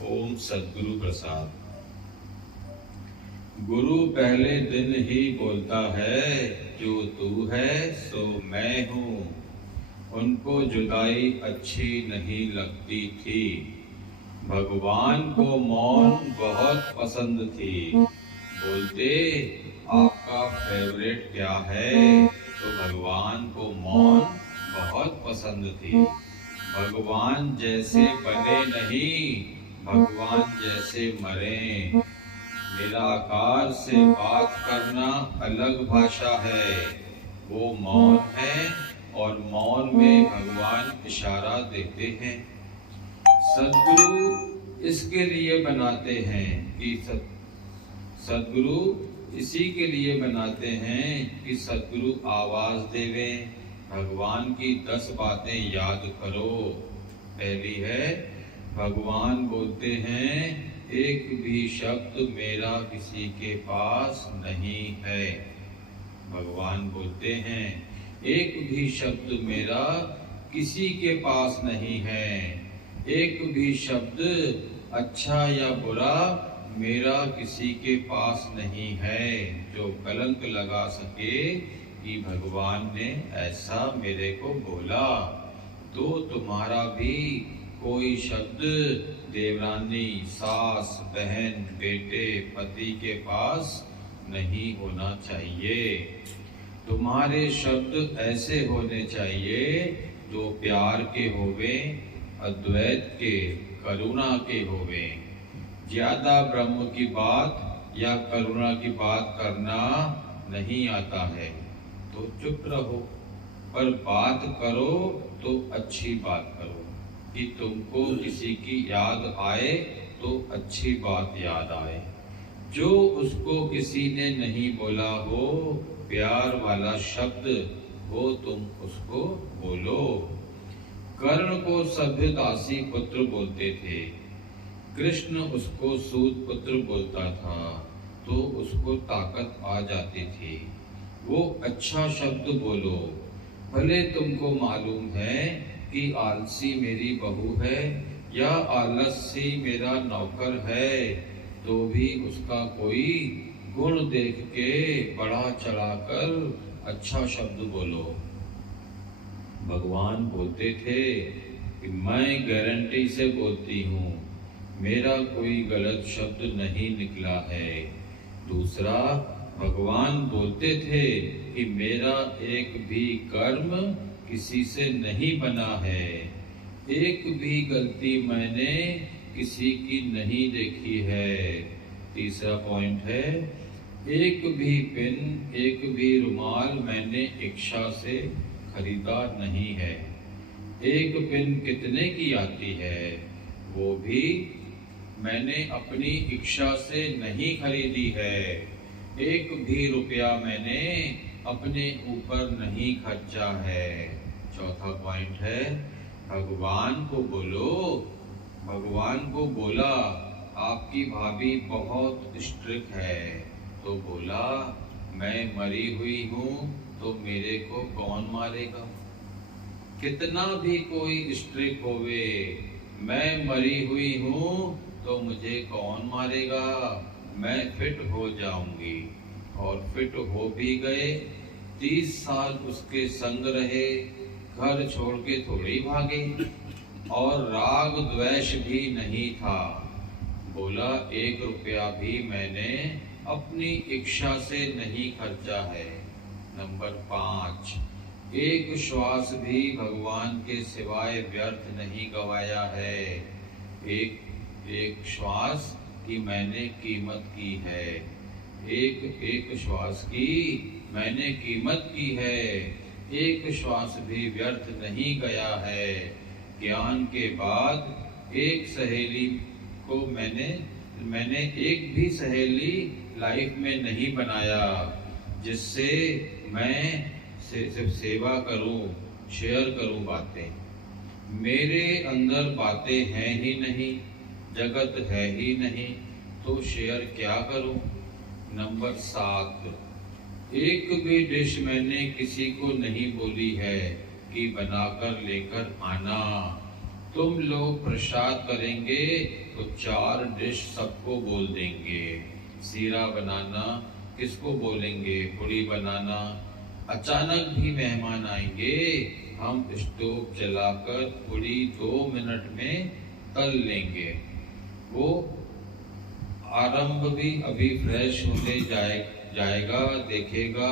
ओम सद्गुरु प्रसाद। गुरु पहले दिन ही बोलता है, जो तू है सो मैं हूँ। उनको जुदाई अच्छी नहीं लगती थी। भगवान को मौन बहुत पसंद थी। बोलते आपका फेवरेट क्या है, तो भगवान को मौन बहुत पसंद थी। भगवान जैसे बने नहीं, भगवान जैसे मरे। निराकार से बात करना अलग भाषा है, वो मौन है और मौन में भगवान इशारा देते हैं। सद्गुरु इसके लिए बनाते हैं कि सद्गुरु इसी के लिए बनाते हैं कि सद्गुरु आवाज देवे, भगवान की 10 बातें याद करो। पहली है, भगवान बोलते हैं एक भी शब्द मेरा किसी के पास नहीं है। भगवान बोलते हैं एक भी शब्द मेरा किसी के पास नहीं है। एक भी शब्द अच्छा या बुरा मेरा किसी के पास नहीं है, जो कलंक लगा सके कि भगवान ने ऐसा मेरे को बोला। तो तुम्हारा भी कोई शब्द देवरानी, सास, बहन, बेटे, पति के पास नहीं होना चाहिए। तुम्हारे शब्द ऐसे होने चाहिए जो प्यार के होवे, अद्वैत के, करुणा के होवे। ज्यादा ब्रह्म की बात या करुणा की बात करना नहीं आता है तो चुप रहो, पर बात करो तो अच्छी बात करो कि तुमको किसी की याद आए तो अच्छी बात याद आए। जो उसको किसी ने नहीं बोला हो, प्यार वाला शब्द वो तुम उसको बोलो। कर्ण को सभ्य दासी पुत्र बोलते थे, कृष्ण उसको सूत पुत्र बोलता था तो उसको ताकत आ जाती थी। वो अच्छा शब्द बोलो। भले तुमको मालूम है कि आलसी मेरी बहू है या आलसी मेरा नौकर है, तो भी उसका कोई गुण देख के बढ़ा चढ़ाकर अच्छा शब्द बोलो। भगवान बोलते थे कि मैं गारंटी से बोलती हूँ, मेरा कोई गलत शब्द नहीं निकला है। दूसरा, भगवान बोलते थे कि मेरा एक भी कर्म किसी से नहीं बना है। एक भी गलती मैंने किसी की नहीं देखी है। तीसरा पॉइंट है, एक भी पिन, एक भी रुमाल मैंने इच्छा से खरीदा नहीं है। एक पिन कितने की आती है, वो भी मैंने अपनी इच्छा से नहीं खरीदी है। एक भी रुपया मैंने अपने ऊपर नहीं खर्चा है। चौथा पॉइंट है, भगवान को बोलो। भगवान को बोला आपकी भाभी बहुत स्ट्रिक्ट है, तो बोला मैं मरी हुई हूँ तो मेरे को कौन मारेगा। कितना भी कोई स्ट्रिक्ट होवे, मैं मरी हुई हूँ तो मुझे कौन मारेगा, मैं फिट हो जाऊंगी। और फिट हो भी गए। 30 साल उसके संग रहे, घर छोड़ के थोड़ी भागे, और राग द्वेष भी नहीं था। बोला 1 रुपया भी मैंने अपनी इच्छा से नहीं खर्चा है। नंबर 5, एक श्वास भी भगवान के सिवाय व्यर्थ नहीं गवाया है। एक श्वास की मैंने कीमत की है। एक श्वास की मैंने कीमत की है। एक श्वास भी व्यर्थ नहीं गया है। ज्ञान के बाद एक सहेली को मैंने एक भी सहेली लाइफ में नहीं बनाया जिससे मैं सिर्फ सेवा करूं, शेयर करूं बातें। मेरे अंदर बातें हैं ही नहीं, जगत है ही नहीं, तो शेयर क्या करूं। नंबर 7, एक भी डिश मैंने किसी को नहीं बोली है कि बनाकर लेकर आना। तुम लोग प्रसाद करेंगे तो 4 डिश सबको बोल देंगे। सीरा बनाना किसको बोलेंगे, पूड़ी बनाना। अचानक भी मेहमान आएंगे, हम स्टोव जलाकर पूड़ी 2 मिनट में तल लेंगे। वो आरंभ भी अभी फ्रेश होने जाएगा, देखेगा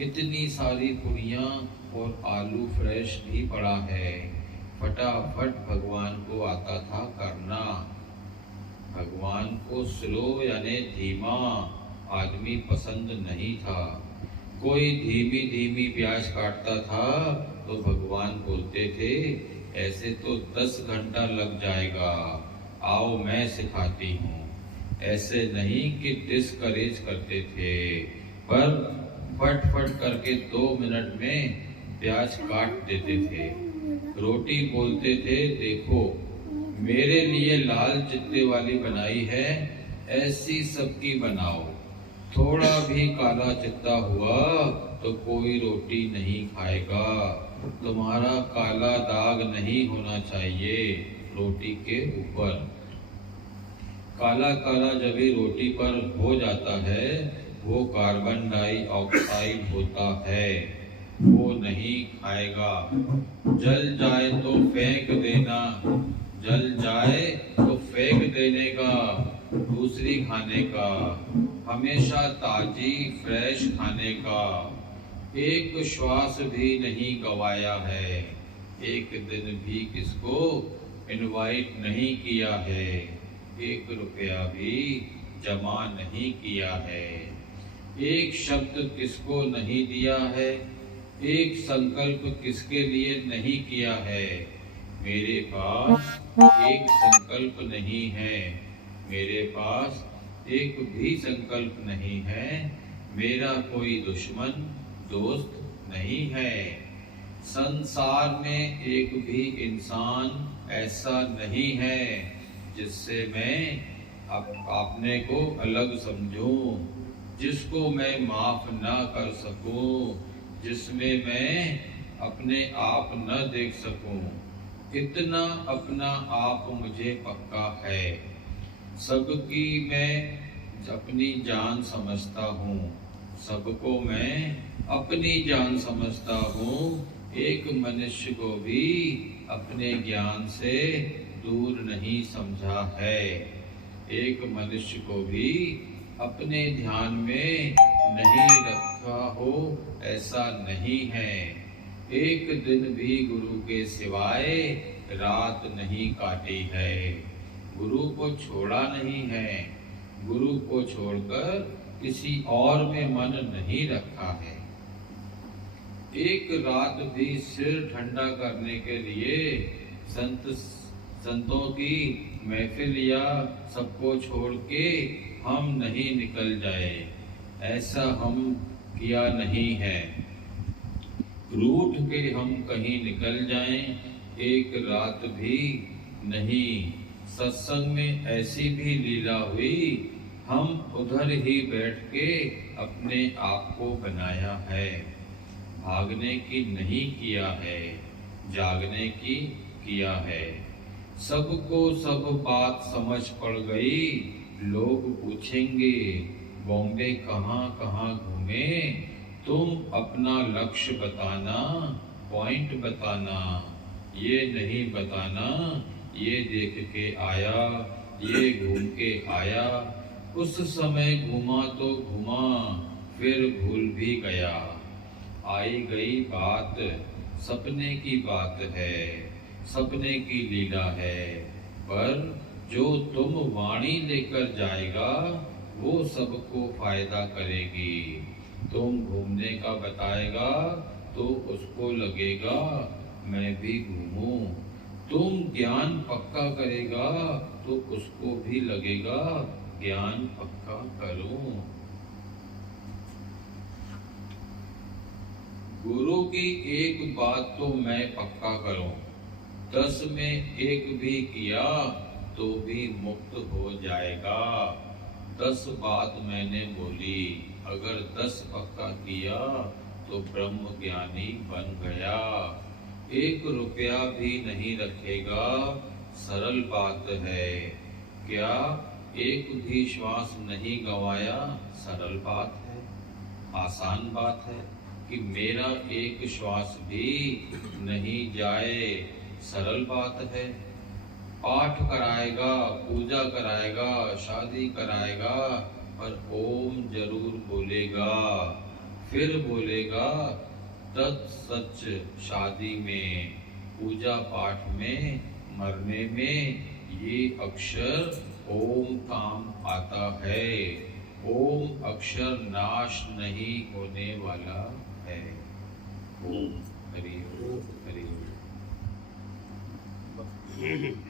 इतनी सारी पूड़ियाँ और आलू फ्रेश भी पड़ा है। फटाफट भगवान को आता था करना। भगवान को स्लो यानी धीमा आदमी पसंद नहीं था। कोई धीमी धीमी प्याज काटता था तो भगवान बोलते थे, ऐसे तो 10 घंटा लग जाएगा, आओ मैं सिखाती हूँ। ऐसे नहीं कि डिस्करेज करते थे, पर फट फट करके 2 मिनट में प्याज काट देते थे। रोटी बोलते थे, देखो मेरे लिए लाल चित्ते वाली बनाई है, ऐसी सबकी बनाओ। थोड़ा भी काला चित्ता हुआ तो कोई रोटी नहीं खाएगा। तुम्हारा काला दाग नहीं होना चाहिए रोटी के ऊपर। काला काला जब भी रोटी पर हो जाता है वो कार्बन डाइऑक्साइड होता है, वो नहीं खाएगा। जल जाए तो फेंक देना, जल जाए तो फेंक देने का, दूसरी खाने का। हमेशा ताजी फ्रेश खाने का। एक श्वास भी नहीं गवाया है, एक दिन भी किसको इनवाइट नहीं किया है, 1 रुपया भी जमा नहीं किया है। एक शब्द किसको नहीं दिया है, एक संकल्प किसके लिए नहीं किया है। मेरे पास एक संकल्प नहीं है, मेरे पास एक भी संकल्प नहीं है। मेरा कोई दुश्मन दोस्त नहीं है। संसार में एक भी इंसान ऐसा नहीं है जिससे मैं अपने को अलग समझूं, जिसको मैं माफ ना कर सकूं, जिसमें मैं अपने आप न देख सकूं। इतना अपना आप मुझे पक्का है। सबकी मैं अपनी जान समझता हूँ, सबको मैं अपनी जान समझता हूँ। एक मनुष्य को भी अपने ज्ञान से दूर नहीं समझा है। एक मनुष्य को भी अपने ध्यान में नहीं रखा हो ऐसा नहीं है। एक दिन भी गुरु के सिवाय रात नहीं काटी है। गुरु को छोड़ा नहीं है, गुरु को छोड़कर किसी और में मन नहीं रखा है। एक रात भी सिर ठंडा करने के लिए संतों की महफिल या सबको छोड़ के हम नहीं निकल जाए, ऐसा हम किया नहीं है। रूठ के हम कहीं निकल जाएं, एक रात भी नहीं। सत्संग में ऐसी भी लीला हुई, हम उधर ही बैठ के अपने आप को बनाया है। भागने की नहीं किया है, जागने की किया है। सबको सब बात समझ पड़ गई। लोग पूछेंगे बॉम्बे कहाँ कहाँ घूमे, तुम अपना लक्ष्य बताना, पॉइंट बताना। ये नहीं बताना ये देख के आया, ये घूम के आया। उस समय घूमा तो घूमा, फिर भूल भी गया। आई गई बात सपने की बात है, सपने की लीला है। पर जो तुम वाणी लेकर जाएगा वो सबको फायदा करेगी। तुम घूमने का बताएगा तो उसको लगेगा मैं भी घूमूं। तुम ज्ञान पक्का करेगा तो उसको भी लगेगा ज्ञान पक्का करूं। गुरु की एक बात तो मैं पक्का करूं, 10 में 1 भी किया तो भी मुक्त हो जाएगा। 10 बात मैंने बोली, अगर 10 पक्का किया तो ब्रह्म ज्ञानी बन गया। एक रुपया भी नहीं रखेगा, सरल बात है। क्या एक भी श्वास नहीं गंवाया, सरल बात है। आसान बात है कि मेरा एक श्वास भी नहीं जाए, सरल बात है। पाठ कराएगा, पूजा कराएगा, शादी कराएगा, पर ओम जरूर बोलेगा। फिर बोलेगा तत्सच शादी में, पूजा पाठ में, मरने में ये अक्षर ओम काम आता है। ओम अक्षर नाश नहीं होने वाला है। ओम हरि ओम हरि ओम।